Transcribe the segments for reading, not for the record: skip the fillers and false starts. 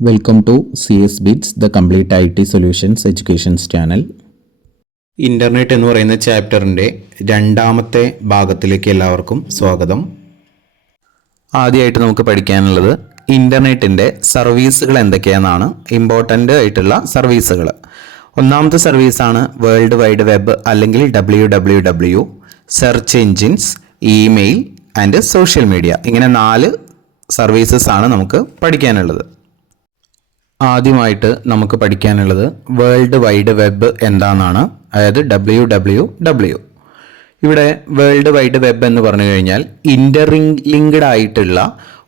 Welcome to CS Bits, the complete IT solutions educations channel. Internet എന്ന് പറയുന്ന ചാപ്റ്ററിൻ്റെ രണ്ടാമത്തെ ഭാഗത്തിലേക്ക് എല്ലാവർക്കും സ്വാഗതം. ആദ്യമായിട്ട് നമുക്ക് പഠിക്കാനുള്ളത് ഇൻ്റർനെറ്റിൻ്റെ സർവീസുകൾ എന്തൊക്കെയാണെന്നാണ്. ഇമ്പോർട്ടൻ്റ് ആയിട്ടുള്ള സർവീസുകൾ. ഒന്നാമത്തെ സർവീസാണ് വേൾഡ് വൈഡ് വെബ് അല്ലെങ്കിൽ WWW, search engines, email and social media. ഇങ്ങനെ 4 സർവീസസ് ആണ് നമുക്ക് പഠിക്കാനുള്ളത്. ആദ്യമായിട്ട് നമുക്ക് പഠിക്കാനുള്ളത് വേൾഡ് വൈഡ് വെബ് എന്താണെന്നാണ്, അതായത് WWW. ഇവിടെ വേൾഡ് വൈഡ് വെബ് എന്ന് പറഞ്ഞു കഴിഞ്ഞാൽ ലിങ്ക്ഡ് ആയിട്ടുള്ള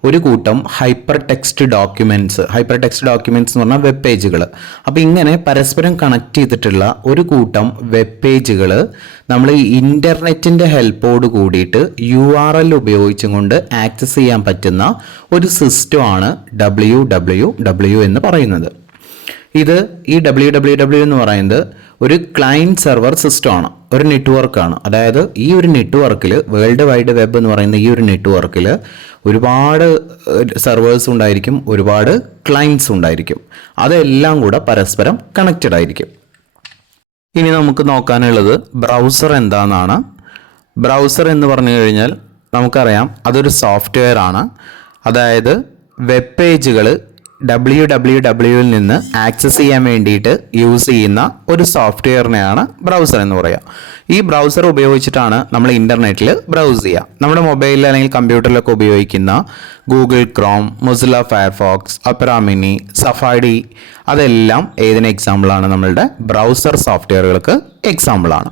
ഒരു കൂട്ടം ഹൈപ്പർ ടെക്സ്റ്റ് ഡോക്യുമെൻറ്റ്സ് എന്ന് പറഞ്ഞാൽ വെബ് പേജുകൾ. അപ്പോൾ ഇങ്ങനെ പരസ്പരം കണക്ട് ചെയ്തിട്ടുള്ള ഒരു കൂട്ടം വെബ് പേജുകൾ നമ്മൾ ഇൻ്റർനെറ്റിൻ്റെ ഹെൽപ്പോട് കൂടിയിട്ട് URL ഉപയോഗിച്ചും കൊണ്ട് ആക്സസ് ചെയ്യാൻ പറ്റുന്ന ഒരു സിസ്റ്റമാണ് WWW എന്ന് പറയുന്നത്. ഈ WWW എന്ന് പറയുന്നത് ഒരു ക്ലയൻറ്റ് സെർവർ സിസ്റ്റമാണ്, ഒരു നെറ്റ്വർക്കാണ്. അതായത് ഈ ഒരു നെറ്റ്വർക്കിൽ, വേൾഡ് വൈഡ് വെബ് എന്ന് പറയുന്ന ഈ ഒരു നെറ്റ്വർക്കിൽ ഒരുപാട് സെർവേഴ്സ് ഉണ്ടായിരിക്കും, ഒരുപാട് ക്ലയൻറ്റ്സ് ഉണ്ടായിരിക്കും. അതെല്ലാം കൂടെ പരസ്പരം കണക്റ്റഡ് ആയിരിക്കും. ഇനി നമുക്ക് നോക്കാനുള്ളത് ബ്രൗസർ എന്താണെന്നാണ്. ബ്രൗസർ എന്ന് പറഞ്ഞു കഴിഞ്ഞാൽ നമുക്കറിയാം അതൊരു സോഫ്റ്റ്വെയർ ആണ്. അതായത് വെബ് പേജുകൾ WWWയിൽ നിന്ന് ആക്സസ് ചെയ്യാൻ വേണ്ടിയിട്ട് യൂസ് ചെയ്യുന്ന ഒരു സോഫ്റ്റ്വെയറിനെയാണ് ബ്രൗസർ എന്ന് പറയുക. ഈ ബ്രൗസർ ഉപയോഗിച്ചിട്ടാണ് നമ്മൾ ഇൻ്റർനെറ്റിൽ ബ്രൗസ് ചെയ്യുക. നമ്മുടെ മൊബൈലിൽ അല്ലെങ്കിൽ കമ്പ്യൂട്ടറിലൊക്കെ ഉപയോഗിക്കുന്ന Google Chrome, Mozilla Firefox, ഒപ്പറ mini, safari, അതെല്ലാം ഏതിന് എക്സാമ്പിളാണ്? നമ്മളുടെ ബ്രൗസർ സോഫ്റ്റ്വെയറുകൾക്ക് എക്സാമ്പിളാണ്.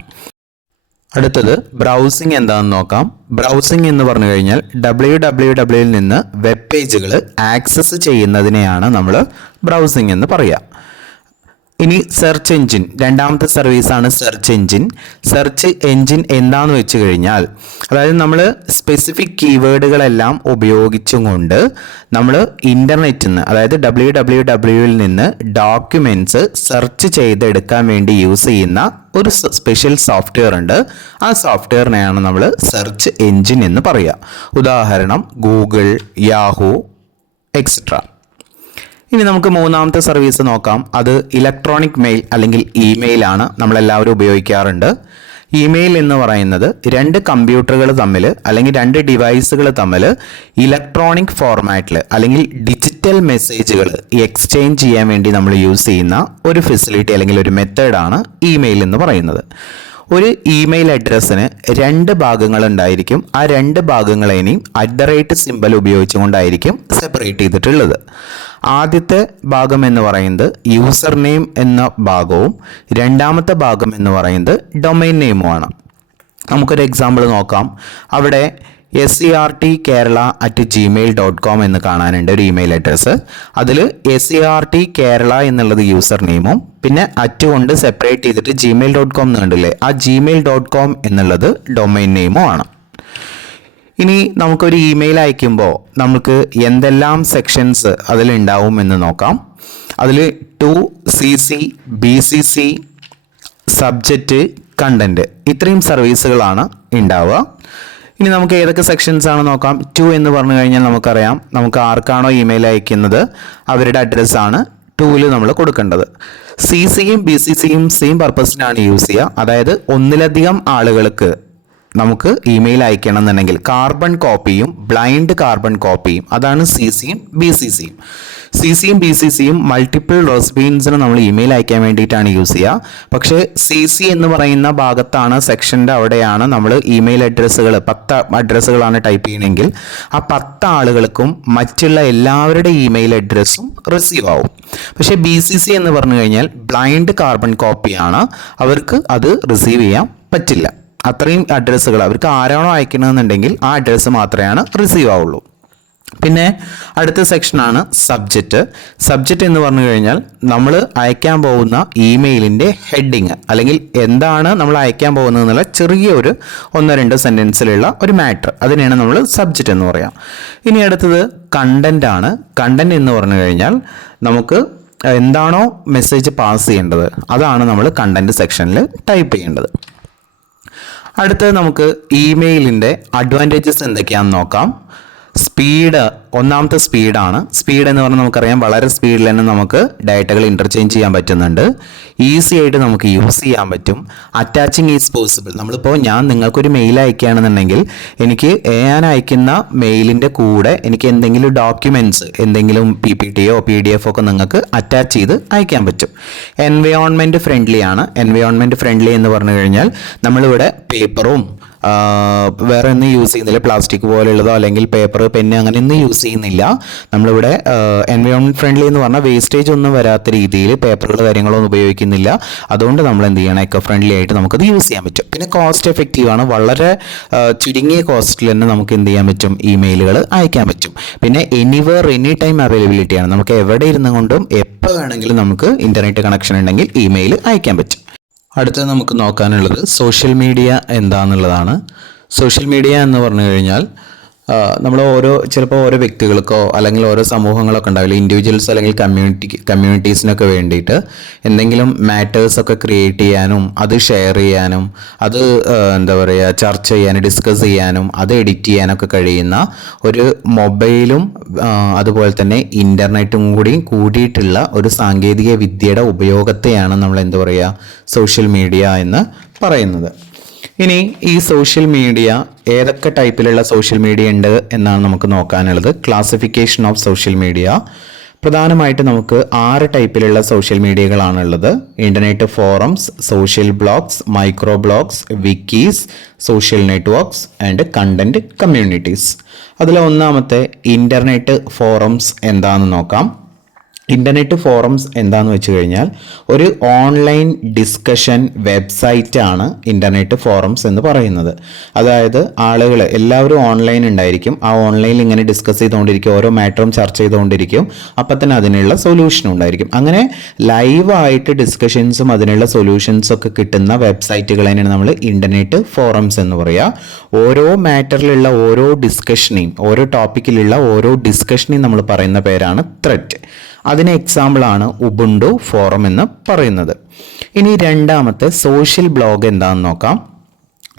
അടുത്തത് ബ്രൗസിംഗ് എന്താണെന്ന് നോക്കാം. ബ്രൗസിംഗ് എന്ന് പറഞ്ഞു കഴിഞ്ഞാൽ WWWയിൽ നിന്ന് വെബ് പേജുകൾ ആക്സസ് ചെയ്യുന്നതിനെയാണ് നമ്മൾ ബ്രൗസിംഗ് എന്ന് പറയുക. ഇനി സെർച്ച് എൻജിൻ, രണ്ടാമത്തെ സർവീസാണ് സെർച്ച് എൻജിൻ. സെർച്ച് എൻജിൻ എന്താണെന്ന് വെച്ച് കഴിഞ്ഞാൽ, അതായത് നമ്മൾ സ്പെസിഫിക് കീവേഡുകളെല്ലാം ഉപയോഗിച്ചും കൊണ്ട് നമ്മൾ ഇൻ്റർനെറ്റിൽ നിന്ന്, അതായത് WWWയിൽ നിന്ന് ഡോക്യുമെൻറ്റ്സ് സെർച്ച് ചെയ്തെടുക്കാൻ വേണ്ടി യൂസ് ചെയ്യുന്ന ഒരു സ്പെഷ്യൽ സോഫ്റ്റ്വെയർ ഉണ്ട്. ആ സോഫ്റ്റ്വെയറിനെയാണ് നമ്മൾ സെർച്ച് എൻജിൻ എന്ന് പറയുക. ഉദാഹരണം ഗൂഗിൾ, യാഹൂ, എക്സെട്ര. ഇനി നമുക്ക് മൂന്നാമത്തെ സർവീസ് നോക്കാം. അത് ഇലക്ട്രോണിക് മെയിൽ അല്ലെങ്കിൽ ഇമെയിൽ ആണ്. നമ്മളെല്ലാവരും ഉപയോഗിക്കാറുണ്ട്. ഇമെയിൽ എന്ന് പറയുന്നത് 2 കമ്പ്യൂട്ടറുകൾ തമ്മിൽ അല്ലെങ്കിൽ 2 ഡിവൈസുകൾ തമ്മിൽ ഇലക്ട്രോണിക് ഫോർമാറ്റിൽ അല്ലെങ്കിൽ ഡിജിറ്റൽ മെസ്സേജുകൾ എക്സ്ചേഞ്ച് ചെയ്യാൻ വേണ്ടി നമ്മൾ യൂസ് ചെയ്യുന്ന ഒരു ഫെസിലിറ്റി അല്ലെങ്കിൽ ഒരു മെത്തേഡാണ് ഇമെയിൽ എന്ന് പറയുന്നത്. ഒരു ഇമെയിൽ അഡ്രസ്സിന് 2 ഭാഗങ്ങൾ ഉണ്ടായിരിക്കും. ആ 2 ഭാഗങ്ങളെയും @ സിമ്പൽ ഉപയോഗിച്ചുകൊണ്ടായിരിക്കും സെപ്പറേറ്റ് ചെയ്തിട്ടുള്ളത്. ആദ്യത്തെ ഭാഗം എന്ന് പറയുന്നത് യൂസർ നെയിം എന്ന ഭാഗവും രണ്ടാമത്തെ ഭാഗം എന്ന് പറയുന്നത് ഡൊമൈൻ നെയിമുമാണ്. നമുക്കൊരു എക്സാമ്പിൾ നോക്കാം. അവിടെ SERTkerala@gmail.com എന്ന് കാണാനുണ്ട് ഒരു ഇമെയിൽ അഡ്രസ്സ്. അതിൽ SERTkerala എന്നുള്ളത് യൂസർ നെയിമും പിന്നെ കൊണ്ട് സെപ്പറേറ്റ് ചെയ്തിട്ട് gmail.com എന്ന് കണ്ടില്ലേ, ആ gmail.com എന്നുള്ളത് ഡൊമൈൻ നെയിമും ആണ്. ഇനി നമുക്കൊരു ഇമെയിൽ അയക്കുമ്പോൾ നമുക്ക് എന്തെല്ലാം സെക്ഷൻസ് അതിലുണ്ടാവും എന്ന് നോക്കാം. അതിൽ to CC, BCC, subject, content, ഇത്രയും സർവീസുകളാണ് ഉണ്ടാവുക. ഇനി നമുക്ക് ഏതൊക്കെ സെക്ഷൻസ് ആണ് നോക്കാം. to എന്ന് പറഞ്ഞു കഴിഞ്ഞാൽ നമുക്കറിയാം, നമുക്ക് ആർക്കാണോ ഇമെയിൽ അയക്കുന്നത് അവരുടെ അഡ്രസ്സാണ് ടൂവിൽ നമ്മൾ കൊടുക്കേണ്ടത്. CCയും BCCയും സെയിം പർപ്പസിനാണ് യൂസ് ചെയ്യുക. അതായത് ഒന്നിലധികം ആളുകൾക്ക് നമുക്ക് ഇമെയിൽ അയക്കണം എന്നുണ്ടെങ്കിൽ കാർബൺ കോപ്പിയും ബ്ലൈൻഡ് കാർബൺ കോപ്പിയും, അതാണ് CCയും BCCയും. CCയും BCCയും മൾട്ടിപ്പിൾ റെസിപ്പിയൻസിന് നമ്മൾ ഇമെയിൽ അയക്കാൻ വേണ്ടിയിട്ടാണ് യൂസ് ചെയ്യുക. പക്ഷേ CC എന്ന് പറയുന്ന ഭാഗത്താണ്, സെക്ഷൻ്റെ അവിടെയാണ് നമ്മൾ ഇമെയിൽ അഡ്രസ്സുകൾ 10 അഡ്രസ്സുകളാണ് ടൈപ്പ് ചെയ്യണമെങ്കിൽ ആ 10 ആളുകൾക്കും മറ്റുള്ള എല്ലാവരുടെ ഇമെയിൽ അഡ്രസ്സും റിസീവ് ആവും. പക്ഷേ BCC എന്ന് പറഞ്ഞു കഴിഞ്ഞാൽ ബ്ലൈൻഡ് കാർബൺ കോപ്പിയാണ്, അവർക്ക് അത് റിസീവ് ചെയ്യാൻ പറ്റില്ല. അത്രയും അഡ്രസ്സുകൾ അവർക്ക് ആരാണോ അയക്കണമെന്നുണ്ടെങ്കിൽ ആ അഡ്രസ്സ് മാത്രമേ റിസീവ് ആവുള്ളൂ. പിന്നെ അടുത്ത സെക്ഷനാണ് സബ്ജക്റ്റ്. സബ്ജക്റ്റ് എന്ന് പറഞ്ഞു കഴിഞ്ഞാൽ നമ്മൾ അയക്കാൻ പോകുന്ന ഇമെയിലിൻ്റെ ഹെഡിങ് അല്ലെങ്കിൽ എന്താണ് നമ്മൾ അയക്കാൻ പോകുന്നത് എന്നുള്ള ചെറിയൊരു 1-2 സെൻറ്റൻസിലുള്ള ഒരു മാറ്റർ, അതിനെയാണ് നമ്മൾ സബ്ജക്റ്റ് എന്ന് പറയാം. ഇനി അടുത്തത് കണ്ടന്റ് ആണ്. കണ്ടന്റ് എന്ന് പറഞ്ഞു കഴിഞ്ഞാൽ നമുക്ക് എന്താണോ മെസ്സേജ് പാസ് ചെയ്യേണ്ടത് അതാണ് നമ്മൾ കണ്ടന്റ് സെക്ഷനിൽ ടൈപ്പ് ചെയ്യേണ്ടത്. അടുത്തത് നമുക്ക് ഇമെയിലിൻ്റെ അഡ്വാൻറ്റേജസ് എന്തൊക്കെയാണെന്ന് നോക്കാം. സ്പീഡ്, ഒന്നാമത്തെ സ്പീഡാണ്. സ്പീഡ് എന്ന് പറഞ്ഞാൽ നമുക്കറിയാം വളരെ സ്പീഡിൽ തന്നെ നമുക്ക് ഡാറ്റകൾ ഇൻ്റർചേഞ്ച് ചെയ്യാൻ പറ്റുന്നുണ്ട്. ഈസി ആയിട്ട് നമുക്ക് യൂസ് ചെയ്യാൻ പറ്റും. Attaching is possible. നമ്മളിപ്പോൾ ഞാൻ നിങ്ങൾക്കൊരു മെയിൽ അയക്കുകയാണെന്നുണ്ടെങ്കിൽ എനിക്ക് ഞാൻ അയക്കുന്ന മെയിലിൻ്റെ കൂടെ എനിക്ക് എന്തെങ്കിലും ഡോക്യുമെൻറ്റ്സ്, എന്തെങ്കിലും PPTയോ PDF ഒക്കെ നിങ്ങൾക്ക് അറ്റാച്ച് ചെയ്ത് അയക്കാൻ പറ്റും. എൻവയോൺമെൻറ്റ് ഫ്രണ്ട്ലി ആണ്. എൻവയോൺമെൻറ്റ് ഫ്രണ്ട്ലി എന്ന് പറഞ്ഞു കഴിഞ്ഞാൽ നമ്മളിവിടെ പേപ്പറും വേറെ ഒന്നും യൂസ് ചെയ്യുന്നില്ല. പ്ലാസ്റ്റിക് പോലെയുള്ളതോ അല്ലെങ്കിൽ പേപ്പർ, പെന്ന് അങ്ങനെ ഒന്നും യൂസ് ചെയ്യുന്നില്ല. നമ്മളിവിടെ എൻവയോൺമെൻറ്റ് ഫ്രണ്ട്ലി എന്ന് പറഞ്ഞാൽ വേസ്റ്റേജ് ഒന്നും വരാത്ത രീതിയിൽ പേപ്പറുകൾ കാര്യങ്ങളൊന്നും ഉപയോഗിക്കുന്നില്ല. അതുകൊണ്ട് നമ്മൾ എന്ത് ചെയ്യണം, എക്കോ ഫ്രണ്ട്ലി ആയിട്ട് നമുക്കത് യൂസ് ചെയ്യാൻ പറ്റും. പിന്നെ കോസ്റ്റ് എഫക്റ്റീവ് ആണ്. വളരെ ചുരുങ്ങിയ കോസ്റ്റിൽ തന്നെ നമുക്ക് എന്ത് ചെയ്യാൻ പറ്റും, ഇമെയിലുകൾ അയക്കാൻ പറ്റും. പിന്നെ എനിവെയർ എനി ടൈം അവൈലബിലിറ്റി ആണ്. നമുക്ക് എവിടെ ഇരുന്നു കൊണ്ടും എപ്പോൾ വേണമെങ്കിലും നമുക്ക് ഇൻ്റർനെറ്റ് കണക്ഷൻ ഉണ്ടെങ്കിൽ ഇമെയിൽ അയക്കാൻ പറ്റും. അടുത്തത് നമുക്ക് നോക്കാനുള്ളത് സോഷ്യൽ മീഡിയ എന്താണെന്നുള്ളതാണ്. സോഷ്യൽ മീഡിയ എന്ന് പറഞ്ഞു കഴിഞ്ഞാൽ നമ്മൾ ചിലപ്പോൾ ഓരോ വ്യക്തികൾക്കോ അല്ലെങ്കിൽ ഓരോ സമൂഹങ്ങളൊക്കെ ഉണ്ടാവില്ല, ഇൻഡിവിജ്വൽസ് അല്ലെങ്കിൽ കമ്മ്യൂണിറ്റീസിനൊക്കെ വേണ്ടിയിട്ട് എന്തെങ്കിലും മാറ്റേഴ്സൊക്കെ ക്രിയേറ്റ് ചെയ്യാനും അത് ഷെയർ ചെയ്യാനും അത് എന്താ പറയുക ചർച്ച ചെയ്യാനും ഡിസ്കസ് ചെയ്യാനും അത് എഡിറ്റ് ചെയ്യാനൊക്കെ കഴിയുന്ന ഒരു മൊബൈലും അതുപോലെ തന്നെ ഇൻ്റർനെറ്റും കൂടിയിട്ടുള്ള ഒരു സാങ്കേതിക വിദ്യയുടെ ഉപയോഗത്തെയാണ് നമ്മൾ എന്താ പറയുക സോഷ്യൽ മീഡിയ എന്ന് പറയുന്നത്. ഇനി ഈ സോഷ്യൽ മീഡിയ ഏതൊക്കെ ടൈപ്പിലുള്ള സോഷ്യൽ മീഡിയ ഉണ്ട് എന്നാണ് നമുക്ക് നോക്കാനുള്ളത്. ക്ലാസിഫിക്കേഷൻ ഓഫ് സോഷ്യൽ മീഡിയ പ്രധാനമായിട്ട് നമുക്ക് 6 ടൈപ്പിലുള്ള സോഷ്യൽ മീഡിയകളാണുള്ളത്. Internet forums, social blogs, micro blogs, wikis, social networks and content communities. അതിൽ ഒന്നാമത്തെ ഇൻ്റർനെറ്റ് ഫോറംസ് എന്താണെന്ന് നോക്കാം. ഇൻ്റർനെറ്റ് ഫോറംസ് എന്താണെന്ന് വെച്ച് കഴിഞ്ഞാൽ ഒരു ഓൺലൈൻ ഡിസ്കഷൻ വെബ്സൈറ്റ് ആണ് ഇൻ്റർനെറ്റ് ഫോറംസ് എന്ന് പറയുന്നത്. അതായത് ആളുകൾ എല്ലാവരും ഓൺലൈൻ ഉണ്ടായിരിക്കും. ആ ഓൺലൈനിൽ ഇങ്ങനെ ഡിസ്കസ് ചെയ്തുകൊണ്ടിരിക്കും, ഓരോ മാറ്ററും ചർച്ച ചെയ്തുകൊണ്ടിരിക്കും. അപ്പം തന്നെ അതിനുള്ള സൊല്യൂഷനും ഉണ്ടായിരിക്കും. അങ്ങനെ ലൈവായിട്ട് ഡിസ്കഷൻസും അതിനുള്ള സൊല്യൂഷൻസും ഒക്കെ കിട്ടുന്ന വെബ്സൈറ്റുകളെയാണ് നമ്മൾ ഇൻ്റർനെറ്റ് ഫോറംസ് എന്ന് പറയുക. ഓരോ മാറ്ററിലുള്ള ഓരോ ഡിസ്കഷനെയും, ഓരോ ടോപ്പിക്കിലുള്ള ഓരോ ഡിസ്കഷനെയും നമ്മൾ പറയുന്ന പേരാണ് ത്രെഡ്. അതിന് എക്സാമ്പിളാണ് ഉബുണ്ടു ഫോറം എന്ന് പറയുന്നത്. ഇനി രണ്ടാമത്തെ സോഷ്യൽ ബ്ലോഗ് എന്താണെന്ന് നോക്കാം.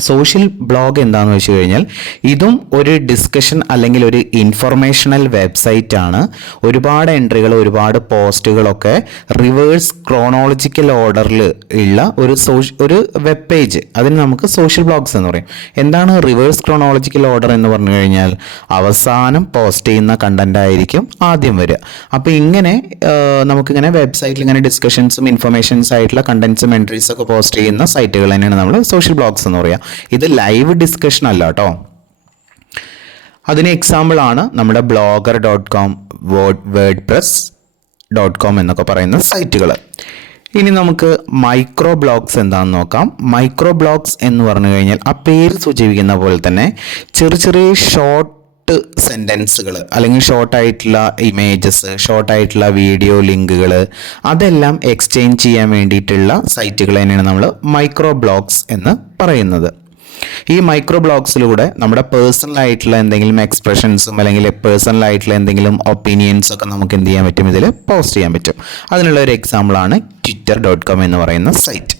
സോഷ്യൽ ബ്ലോഗ് എന്താണെന്ന് വെച്ച് കഴിഞ്ഞാൽ ഇതും ഒരു ഡിസ്കഷൻ അല്ലെങ്കിൽ ഒരു ഇൻഫർമേഷണൽ വെബ്സൈറ്റ് ആണ്. ഒരുപാട് എൻട്രികൾ, ഒരുപാട് പോസ്റ്റുകളൊക്കെ റിവേഴ്സ് ക്രോണോളജിക്കൽ ഓർഡറിൽ ഉള്ള ഒരു വെബ് പേജ്, അതിന് നമുക്ക് സോഷ്യൽ ബ്ലോഗ്സ് എന്ന് പറയും. എന്താണ് റിവേഴ്സ് ക്രോണോളജിക്കൽ ഓർഡർ എന്ന് പറഞ്ഞു കഴിഞ്ഞാൽ അവസാനം പോസ്റ്റ് ചെയ്യുന്ന കണ്ടന്റ് ആയിരിക്കും ആദ്യം വരിക. അപ്പോൾ ഇങ്ങനെ നമുക്കിങ്ങനെ വെബ്സൈറ്റിൽ ഇങ്ങനെ ഡിസ്കഷൻസും ഇൻഫർമേഷൻസ് ആയിട്ടുള്ള കണ്ടന്റ്സും എൻട്രീസ് ഒക്കെ പോസ്റ്റ് ചെയ്യുന്ന സൈറ്റുകൾ തന്നെയാണ് നമ്മൾ സോഷ്യൽ ബ്ലോഗ്സ് എന്ന് പറയുക. ഇത് ലൈവ് ഡിസ്കഷൻ അല്ല കേട്ടോ. അതിന് എക്സാമ്പിൾ ആണ് നമ്മുടെ blogger.com, wordpress.com എന്നൊക്കെ പറയുന്ന സൈറ്റുകൾ. ഇനി നമുക്ക് മൈക്രോ ബ്ലോഗ്സ് എന്താണെന്ന് നോക്കാം. മൈക്രോ ബ്ലോഗ്സ് എന്ന് പറഞ്ഞു കഴിഞ്ഞാൽ ആ പേര് സൂചിപ്പിക്കുന്ന പോലെ തന്നെ ചെറിയ ഷോർട്ട് സെൻറ്റൻസുകൾ അല്ലെങ്കിൽ ഷോർട്ടായിട്ടുള്ള ഇമേജസ്, ഷോർട്ടായിട്ടുള്ള വീഡിയോ ലിങ്കുകൾ അതെല്ലാം എക്സ്ചേഞ്ച് ചെയ്യാൻ വേണ്ടിയിട്ടുള്ള സൈറ്റുകൾ തന്നെയാണ് നമ്മൾ മൈക്രോ ബ്ലോഗ്സ് എന്ന് പറയുന്നത്. ഈ മൈക്രോ ബ്ലോഗ്സിലൂടെ നമ്മുടെ പേഴ്സണൽ ആയിട്ടുള്ള എന്തെങ്കിലും എക്സ്പ്രഷൻസും അല്ലെങ്കിൽ പേഴ്സണൽ ആയിട്ടുള്ള എന്തെങ്കിലും ഒപ്പീനിയൻസ് ഒക്കെ നമുക്ക് എന്ത് ചെയ്യാൻ പറ്റും, ഇതിൽ പോസ്റ്റ് ചെയ്യാൻ പറ്റും. അതിനുള്ള ഒരു എക്സാമ്പിളാണ് twitter.com എന്ന് പറയുന്ന സൈറ്റ്.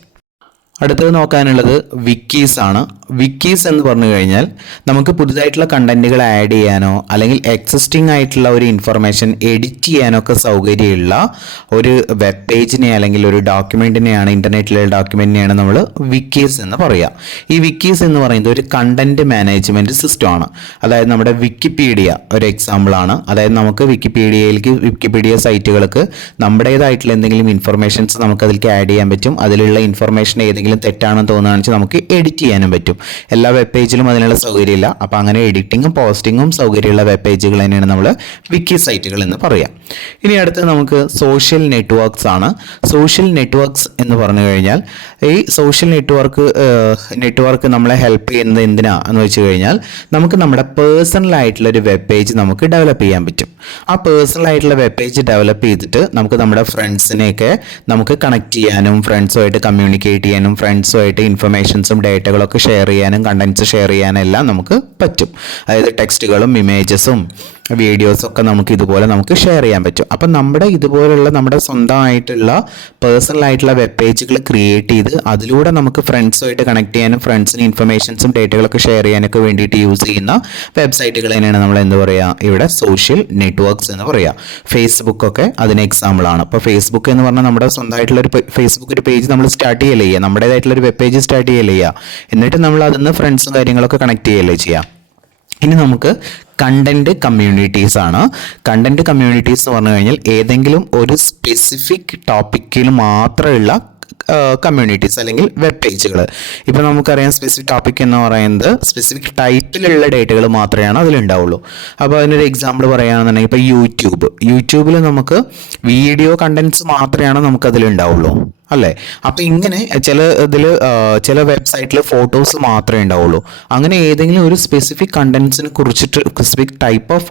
അടുത്തത് നോക്കാനുള്ളത് വിക്കീസ് ആണ്. വിക്കീസ് എന്ന് പറഞ്ഞു കഴിഞ്ഞാൽ നമുക്ക് പുതുതായിട്ടുള്ള കണ്ടന്റുകൾ ആഡ് ചെയ്യാനോ അല്ലെങ്കിൽ എക്സിസ്റ്റിംഗ് ആയിട്ടുള്ള ഒരു ഇൻഫർമേഷൻ എഡിറ്റ് ചെയ്യാനോ ഒക്കെ സൗകര്യമുള്ള ഒരു വെബ് പേജിനെ അല്ലെങ്കിൽ ഒരു ഡോക്യുമെൻറ്റിനെയാണ്, ഇൻ്റർനെറ്റിലുള്ള ഡോക്യുമെൻറ്റിനെയാണ് നമ്മൾ വിക്കീസ് എന്ന് പറയുക. ഈ വിക്കീസ് എന്ന് പറയുന്നത് ഒരു കണ്ടന്റ് മാനേജ്മെൻറ്റ് സിസ്റ്റമാണ്. അതായത് നമ്മുടെ വിക്കിപീഡിയ ഒരു എക്സാമ്പിളാണ്. അതായത് നമുക്ക് വിക്കിപീഡിയ സൈറ്റുകൾക്ക് നമ്മുടേതായിട്ടുള്ള എന്തെങ്കിലും ഇൻഫർമേഷൻസ് നമുക്ക് അതിലേക്ക് ആഡ് ചെയ്യാൻ പറ്റും. അതിലുള്ള ഇൻഫർമേഷൻ ഏതെങ്കിലും തെറ്റാണെന്ന് തോന്നുകയാണെന്ന് വെച്ചാൽ നമുക്ക് എഡിറ്റ് ചെയ്യാനും പറ്റും. എല്ലാ വെബ് പേജിലും അതിനുള്ള സൗകര്യമില്ല. അപ്പോൾ അങ്ങനെ എഡിറ്റിങ്ങും പോസ്റ്റിങ്ങും സൗകര്യമുള്ള വെബ് പേജുകൾ തന്നെയാണ് നമ്മൾ വിക്കി സൈറ്റുകൾ എന്ന് പറയാം. ഇനി അടുത്ത് നമുക്ക് സോഷ്യൽ നെറ്റ്വർക്ക്സ് ആണ്. സോഷ്യൽ നെറ്റ്വർക്ക്സ് എന്ന് പറഞ്ഞു കഴിഞ്ഞാൽ ഈ സോഷ്യൽ നെറ്റ്വർക്ക് നമ്മളെ ഹെൽപ്പ് ചെയ്യുന്നത് എന്തിനാന്ന് വെച്ച് കഴിഞ്ഞാൽ നമുക്ക് നമ്മുടെ പേഴ്സണൽ ആയിട്ടുള്ള ഒരു വെബ് പേജ് നമുക്ക് ഡെവലപ്പ് ചെയ്യാൻ പറ്റും. ആ പേഴ്സണൽ ആയിട്ടുള്ള വെബ് പേജ് ഡെവലപ്പ് ചെയ്തിട്ട് നമുക്ക് നമ്മുടെ ഫ്രണ്ട്സിനെയൊക്കെ നമുക്ക് കണക്ട് ചെയ്യാനും ഫ്രണ്ട്സുമായിട്ട് കമ്മ്യൂണിക്കേറ്റ് ചെയ്യാനും ഫ്രണ്ട്സുമായിട്ട് ഇൻഫർമേഷൻസും ഡേറ്റകളൊക്കെ ഷെയർ ചെയ്യാനും കണ്ടന്റ്സ് ഷെയർ ചെയ്യാനും എല്ലാം നമുക്ക് പറ്റും. അതായത് ടെക്സ്റ്റുകളും ഇമേജസും വീഡിയോസൊക്കെ നമുക്ക് ഇതുപോലെ നമുക്ക് ഷെയർ ചെയ്യാൻ പറ്റും. അപ്പം നമ്മുടെ ഇതുപോലുള്ള നമ്മുടെ സ്വന്തമായിട്ടുള്ള പേഴ്സണലായിട്ടുള്ള വെബ് പേജുകൾ ക്രിയേറ്റ് ചെയ്ത് അതിലൂടെ നമുക്ക് ഫ്രണ്ട്സുമായിട്ട് കണക്ട് ചെയ്യാനും ഫ്രണ്ട്സിന് ഇൻഫർമേഷൻസും ഡേറ്റകളൊക്കെ ഷെയർ ചെയ്യാനൊക്കെ വേണ്ടിയിട്ട് യൂസ് ചെയ്യുന്ന വെബ്സൈറ്റുകൾ തന്നെയാണ് നമ്മൾ എന്ത് പറയുക ഇവിടെ സോഷ്യൽ നെറ്റ്വർക്ക്സ് എന്ന് പറയുക. ഫേസ്ബുക്കൊക്കെ അതിന് എക്സാമ്പിളാണ്. അപ്പോൾ ഫേസ്ബുക്ക് എന്ന് പറഞ്ഞാൽ നമ്മുടെ സ്വന്തമായിട്ടുള്ള ഒരു ഫേസ്ബുക്ക് ഒരു പേജ് നമ്മൾ സ്റ്റാർട്ട് ചെയ്യല്ലേ ചെയ്യുക, നമ്മുടേതായിട്ടുള്ള ഒരു വെബ് പേജ് സ്റ്റാർട്ട് ചെയ്യല്ലേ ചെയ്യുക, എന്നിട്ട് നമ്മൾ അതിൽ ഫ്രണ്ട്സും കാര്യങ്ങളൊക്കെ കണക്ട് ചെയ്യല്ലേ ചെയ്യുക. ഇനി നമുക്ക് കണ്ടന്റ് കമ്മ്യൂണിറ്റീസ് ആണ്. കണ്ടന്റ് കമ്മ്യൂണിറ്റീസ് എന്ന് പറഞ്ഞു കഴിഞ്ഞാൽ ഏതെങ്കിലും ഒരു സ്പെസിഫിക് ടോപ്പിക്കിൽ മാത്രമുള്ള കമ്മ്യൂണിറ്റീസ് അല്ലെങ്കിൽ വെബ് പേജുകൾ. ഇപ്പോൾ നമുക്കറിയാം സ്പെസിഫിക് ടോപ്പിക് എന്ന് പറയുന്നത് സ്പെസിഫിക് ടൈറ്റിലുള്ള ഡേറ്റകൾ മാത്രമേ അതിലുണ്ടാവുള്ളൂ. അപ്പോൾ അതിനൊരു എക്സാമ്പിൾ പറയുകയാണെന്നുണ്ടെങ്കിൽ ഇപ്പോൾ യൂട്യൂബിൽ നമുക്ക് വീഡിയോ കണ്ടൻറ്റ്സ് മാത്രമേ നമുക്കതിലുണ്ടാവുള്ളൂ അല്ലേ. അപ്പോൾ ഇങ്ങനെ ചില വെബ്സൈറ്റിൽ ഫോട്ടോസ് മാത്രമേ ഉണ്ടാവുള്ളൂ. അങ്ങനെ ഏതെങ്കിലും ഒരു സ്പെസിഫിക് കണ്ടൻസിനെ കുറിച്ചിട്ട് സ്പെസിഫിക് ടൈപ്പ് ഓഫ്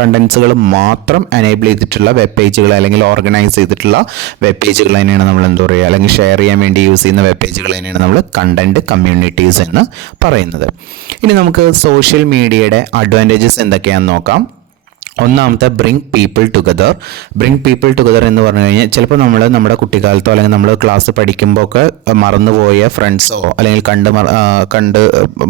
കണ്ടൻസുകൾ മാത്രം എനേബിൾ ചെയ്തിട്ടുള്ള വെബ് പേജുകൾ അല്ലെങ്കിൽ ഓർഗനൈസ് ചെയ്തിട്ടുള്ള വെബ് പേജുകൾ തന്നെയാണ് നമ്മൾ എന്താ പറയുക, അല്ലെങ്കിൽ ഷെയർ ചെയ്യാൻ വേണ്ടി യൂസ് ചെയ്യുന്ന വെബ് പേജുകൾ തന്നെയാണ് നമ്മൾ കണ്ടന്റ് കമ്മ്യൂണിറ്റീസ് എന്ന് പറയുന്നത്. ഇനി നമുക്ക് സോഷ്യൽ മീഡിയയുടെ അഡ്വാൻറ്റേജസ് എന്തൊക്കെയാണെന്ന് നോക്കാം. ഒന്നാമത്തെ ബ്രിങ് പീപ്പിൾ ടുഗദർ എന്ന് പറഞ്ഞു കഴിഞ്ഞാൽ ചിലപ്പോൾ നമ്മൾ നമ്മുടെ കുട്ടിക്കാലത്തോ അല്ലെങ്കിൽ നമ്മൾ ക്ലാസ് പഠിക്കുമ്പോൾ ഒക്കെ മറന്നുപോയ ഫ്രണ്ട്സോ അല്ലെങ്കിൽ കണ്ട്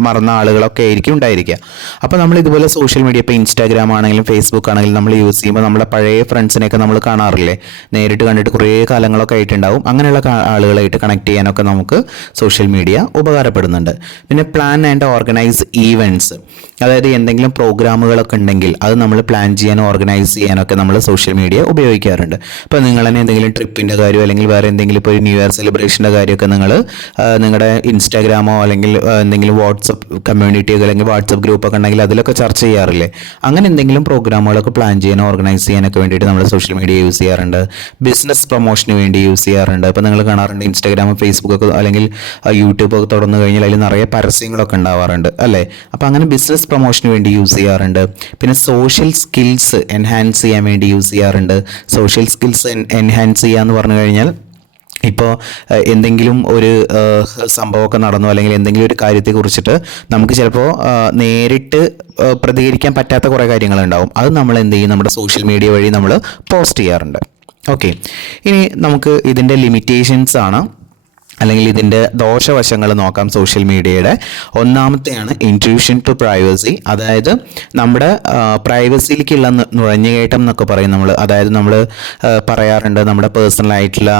മറന്ന ആളുകളൊക്കെ ആയിരിക്കും ഉണ്ടായിരിക്കുക. അപ്പോൾ നമ്മൾ ഇതുപോലെ സോഷ്യൽ മീഡിയ ഇപ്പോൾ ഇൻസ്റ്റാഗ്രാം ആണെങ്കിലും ഫേസ്ബുക്ക് ആണെങ്കിലും നമ്മൾ യൂസ് ചെയ്യുമ്പോൾ നമ്മുടെ പഴയ ഫ്രണ്ട്സിനെയൊക്കെ നമ്മൾ കാണാറില്ലേ, നേരിട്ട് കണ്ടിട്ട് കുറേ കാലങ്ങളൊക്കെ ആയിട്ടുണ്ടാവും. അങ്ങനെയുള്ള ആളുകളായിട്ട് കണക്ട് ചെയ്യാനൊക്കെ നമുക്ക് സോഷ്യൽ മീഡിയ ഉപകാരപ്പെടുന്നുണ്ട്. പിന്നെ പ്ലാൻ ആൻഡ് ഓർഗനൈസ് ഈവൻറ്റ്സ്, അതായത് എന്തെങ്കിലും പ്രോഗ്രാമുകളൊക്കെ ഉണ്ടെങ്കിൽ അത് നമ്മൾ പ്ലാൻ ചെയ്യാനോ ഓർഗനൈസ് ചെയ്യാനൊക്കെ നമ്മൾ സോഷ്യൽ മീഡിയ ഉപയോഗിക്കാറുണ്ട്. ഇപ്പോൾ നിങ്ങൾ തന്നെ എന്തെങ്കിലും ട്രിപ്പിൻ്റെ കാര്യമോ അല്ലെങ്കിൽ വേറെ എന്തെങ്കിലും ഇപ്പോൾ ഒരു ന്യൂ ഇയർ സെലിബ്രേഷൻ്റെ കാര്യമൊക്കെ നിങ്ങൾ നിങ്ങളുടെ ഇൻസ്റ്റാഗ്രാമോ അല്ലെങ്കിൽ എന്തെങ്കിലും വാട്സപ്പ് കമ്മ്യൂണിറ്റിയോ അല്ലെങ്കിൽ വാട്സപ്പ് ഗ്രൂപ്പൊക്കെ ഉണ്ടെങ്കിൽ അതിലൊക്കെ ചർച്ച ചെയ്യാറില്ലേ. അങ്ങനെ എന്തെങ്കിലും പ്രോഗ്രാമുകളൊക്കെ പ്ലാൻ ചെയ്യാനോ ഓർഗനൈസ് ചെയ്യാനൊക്കെ വേണ്ടിയിട്ട് നമ്മൾ സോഷ്യൽ മീഡിയ യൂസ് ചെയ്യാറുണ്ട്. ബിസിനസ് പ്രൊമോഷന് വേണ്ടി യൂസ് ചെയ്യാറുണ്ട്. ഇപ്പോൾ നിങ്ങൾ കാണാറുണ്ട് ഇൻസ്റ്റാഗ്രാമും ഫേസ്ബുക്കൊക്കെ അല്ലെങ്കിൽ യൂട്യൂബൊക്കെ തുറന്നു കഴിഞ്ഞാൽ അതിൽ നിറയെ പരസ്യങ്ങളൊക്കെ ഉണ്ടാവാറുണ്ട് അല്ലേ. അപ്പോൾ അങ്ങനെ ബിസിനസ് പ്രൊമോഷന് വേണ്ടി യൂസ് ചെയ്യാറുണ്ട്. പിന്നെ സോഷ്യൽ സ്കിൽസ് എൻഹാൻസ് ചെയ്യാൻ വേണ്ടി യൂസ് ചെയ്യാറുണ്ട്. സോഷ്യൽ സ്കിൽസ് എൻഹാൻസ് ചെയ്യുക എന്ന് പറഞ്ഞു കഴിഞ്ഞാൽ ഇപ്പോൾ എന്തെങ്കിലും ഒരു സംഭവമൊക്കെ നടന്നു അല്ലെങ്കിൽ എന്തെങ്കിലും ഒരു കാര്യത്തെ കുറിച്ചിട്ട് നമുക്ക് ചിലപ്പോൾ നേരിട്ട് പ്രതികരിക്കാൻ പറ്റാത്ത കുറേ കാര്യങ്ങളുണ്ടാവും. അത് നമ്മൾ എന്ത് ചെയ്യും, നമ്മുടെ സോഷ്യൽ മീഡിയ വഴി നമ്മൾ പോസ്റ്റ് ചെയ്യാറുണ്ട്. ഓക്കെ, ഇനി നമുക്ക് ഇതിൻ്റെ ലിമിറ്റേഷൻസ് ആണ് അല്ലെങ്കിൽ ഇതിൻ്റെ ദോഷവശങ്ങൾ നോക്കാം. സോഷ്യൽ മീഡിയയുടെ ഒന്നാമത്തെയാണ് ഇൻട്രൂഷൻ ടു പ്രൈവസി, അതായത് നമ്മുടെ പ്രൈവസിയിലേക്കുള്ള നുഴഞ്ഞുകയറ്റം എന്നൊക്കെ പറയും നമ്മൾ. അതായത് നമ്മൾ പറയാറുണ്ട് നമ്മുടെ പേഴ്സണൽ ആയിട്ടുള്ള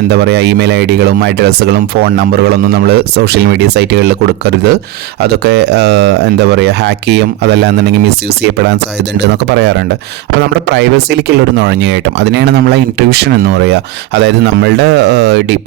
എന്താ പറയുക ഇമെയിൽ ഐ ഡികളും അഡ്രസ്സുകളും ഫോൺ നമ്പറുകളൊന്നും നമ്മൾ സോഷ്യൽ മീഡിയ സൈറ്റുകളിൽ കൊടുക്കരുത്. അതൊക്കെ എന്താ പറയുക ഹാക്ക് ചെയ്യും, അതല്ലാന്നുണ്ടെങ്കിൽ മിസ്യൂസ് ചെയ്യപ്പെടാൻ സാധ്യതയുണ്ട് എന്നൊക്കെ പറയാറുണ്ട്. അപ്പോൾ നമ്മുടെ പ്രൈവസിയിലേക്കുള്ള ഒരു നുഴഞ്ഞുകയറ്റം അതിനെയാണ് നമ്മൾ ഇൻട്രൂഷൻ എന്ന് പറയുക. അതായത് നമ്മളുടെ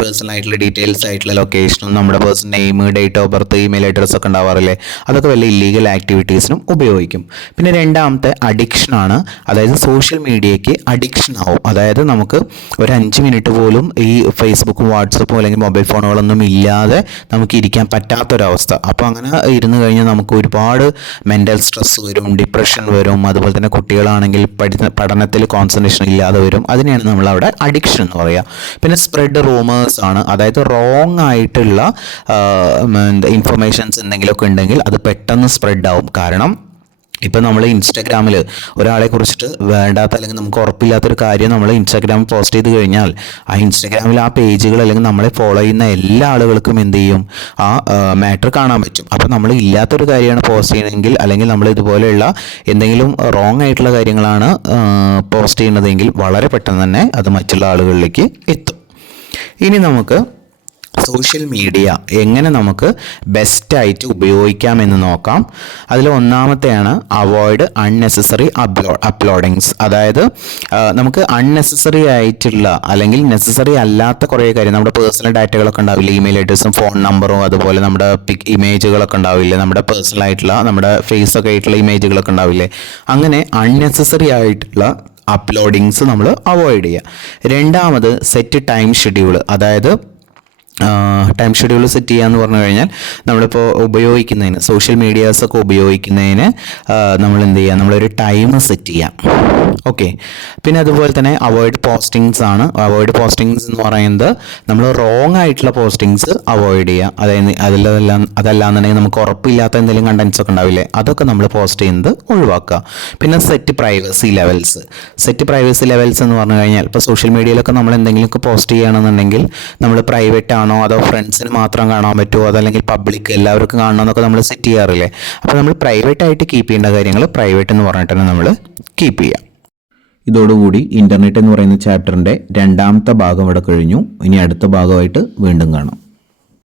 പേഴ്സണൽ ആയിട്ടുള്ള ഡീറ്റെയിൽസ് ആയിട്ടുള്ള ലൊക്കേഷനും നമ്മുടെ person name, date of birth, email address ഒക്കെ ഉണ്ടാവാറില്ലേ, അതൊക്കെ വല്ല ഇല്ലീഗൽ ആക്ടിവിറ്റീസിനും ഉപയോഗിക്കും. പിന്നെ രണ്ടാമത്തെ അഡിക്ഷനാണ്, അതായത് സോഷ്യൽ മീഡിയയ്ക്ക് അഡിക്ഷൻ ആവും. അതായത് നമുക്ക് ഒരു 5 മിനിറ്റ് പോലും ഈ ഫേസ്ബുക്കും വാട്സപ്പും അല്ലെങ്കിൽ മൊബൈൽ ഫോണുകളൊന്നും ഇല്ലാതെ നമുക്ക് ഇരിക്കാൻ പറ്റാത്തൊരവസ്ഥ. അപ്പോൾ അങ്ങനെ ഇരുന്ന് കഴിഞ്ഞാൽ നമുക്ക് ഒരുപാട് മെൻ്റൽ സ്ട്രെസ് വരും, ഡിപ്രഷൻ വരും. അതുപോലെ തന്നെ കുട്ടികളാണെങ്കിൽ പഠനത്തിൽ കോൺസെൻട്രേഷൻ ഇല്ലാതെ വരും. അതിനെയാണ് നമ്മളവിടെ അഡിക്ഷൻ എന്ന് പറയുക. പിന്നെ സ്പ്രെഡ് റൂമേഴ്സ് ആണ്, അതായത് റോങ് ആയിട്ടുള്ള ഇൻഫർമേഷൻസ് എന്തെങ്കിലുമൊക്കെ ഉണ്ടെങ്കിൽ അത് പെട്ടെന്ന് സ്പ്രെഡ് ആവും. കാരണം ഇപ്പോൾ നമ്മൾ ഇൻസ്റ്റാഗ്രാമിൽ ഒരാളെ കുറിച്ചിട്ട് വേണ്ടാത്ത അല്ലെങ്കിൽ നമുക്ക് ഉറപ്പില്ലാത്തൊരു കാര്യം നമ്മൾ ഇൻസ്റ്റാഗ്രാമിൽ പോസ്റ്റ് ചെയ്ത് കഴിഞ്ഞാൽ ആ ഇൻസ്റ്റാഗ്രാമിൽ ആ പേജുകൾ അല്ലെങ്കിൽ നമ്മളെ ഫോളോ ചെയ്യുന്ന എല്ലാ ആളുകൾക്കും എന്ത് ചെയ്യും, ആ മാറ്റർ കാണാൻ പറ്റും. അപ്പോൾ നമ്മൾ ഇല്ലാത്തൊരു കാര്യമാണ് പോസ്റ്റ് ചെയ്യണമെങ്കിൽ അല്ലെങ്കിൽ നമ്മൾ ഇതുപോലെയുള്ള എന്തെങ്കിലും റോങ് ആയിട്ടുള്ള കാര്യങ്ങളാണ് പോസ്റ്റ് ചെയ്യുന്നതെങ്കിൽ വളരെ പെട്ടെന്ന് തന്നെ അത് മറ്റുള്ള ആളുകളിലേക്ക് എത്തും. ഇനി നമുക്ക് സോഷ്യൽ മീഡിയ എങ്ങനെ നമുക്ക് ബെസ്റ്റായിട്ട് ഉപയോഗിക്കാമെന്ന് നോക്കാം. അതിൽ ഒന്നാമത്തെയാണ് അവോയ്ഡ് അൺനെസസറി അപ്ലോഡിങ്സ്. അതായത് നമുക്ക് അൺനെസസറി ആയിട്ടുള്ള അല്ലെങ്കിൽ നെസസറി അല്ലാത്ത കുറേ കാര്യം നമ്മുടെ പേഴ്സണൽ ഡാറ്റകളൊക്കെ ഉണ്ടാവില്ലേ, ഇമെയിൽ അഡ്രസ്സും ഫോൺ നമ്പറും അതുപോലെ നമ്മുടെ ഇമേജുകളൊക്കെ ഉണ്ടാവില്ലേ, നമ്മുടെ പേഴ്സണൽ ആയിട്ടുള്ള നമ്മുടെ ഫേസൊക്കെ ആയിട്ടുള്ള ഇമേജുകളൊക്കെ ഉണ്ടാവില്ലേ, അങ്ങനെ അൺനെസസറി ആയിട്ടുള്ള അപ്ലോഡിങ്സ് നമ്മൾ അവോയ്ഡ് ചെയ്യുക. രണ്ടാമത് സെറ്റ് ടൈം ഷെഡ്യൂൾ, അതായത് ടൈം ഷെഡ്യൂൾ സെറ്റ് ചെയ്യുക എന്ന് പറഞ്ഞു കഴിഞ്ഞാൽ നമ്മളിപ്പോൾ ഉപയോഗിക്കുന്നതിന് സോഷ്യൽ മീഡിയാസൊക്കെ ഉപയോഗിക്കുന്നതിന് നമ്മൾ എന്ത് ചെയ്യുക, നമ്മളൊരു ടൈം സെറ്റ് ചെയ്യാം. ഓക്കെ. പിന്നെ അതുപോലെ തന്നെ അവോയ്ഡ് പോസ്റ്റിങ്സ് ആണ്. അവോയ്ഡ് പോസ്റ്റിങ്സ് എന്ന് പറയുന്നത് നമ്മൾ റോങ് ആയിട്ടുള്ള പോസ്റ്റിങ്സ് അവോയ്ഡ് ചെയ്യുക. അതായത് അതല്ലാന്നുണ്ടെങ്കിൽ നമുക്ക് ഉറപ്പില്ലാത്ത എന്തെങ്കിലും കണ്ടൻസ് ഒക്കെ ഉണ്ടാവില്ലേ, അതൊക്കെ നമ്മൾ പോസ്റ്റ് ചെയ്യുന്നത് ഒഴിവാക്കുക. പിന്നെ set privacy levels. Set privacy levels എന്ന് പറഞ്ഞു കഴിഞ്ഞാൽ ഇപ്പോൾ സോഷ്യൽ മീഡിയയിലൊക്കെ നമ്മൾ എന്തെങ്കിലുമൊക്കെ പോസ്റ്റ് ചെയ്യുകയാണെന്നുണ്ടെങ്കിൽ നമ്മൾ പ്രൈവറ്റ് ആണോ അതോ ഫ്രണ്ട്സിന് മാത്രം കാണാൻ പറ്റുമോ അതല്ലെങ്കിൽ പബ്ലിക് എല്ലാവർക്കും കാണണമെന്നൊക്കെ നമ്മൾ സെറ്റ് ചെയ്യാറില്ലേ. അപ്പോൾ നമ്മൾ പ്രൈവറ്റ് ആയിട്ട് കീപ്പ് ചെയ്യേണ്ട കാര്യങ്ങൾ പ്രൈവറ്റ് എന്ന് പറഞ്ഞിട്ട് തന്നെ നമ്മൾ കീപ്പ് ചെയ്യാം. ഇതോടുകൂടി ഇൻ്റർനെറ്റ് എന്ന് പറയുന്ന ചാപ്റ്ററിൻ്റെ 2ാമത്തെ ഭാഗം ഇവിടെ കഴിഞ്ഞു. ഇനി അടുത്ത ഭാഗമായിട്ട് വീണ്ടും കാണാം.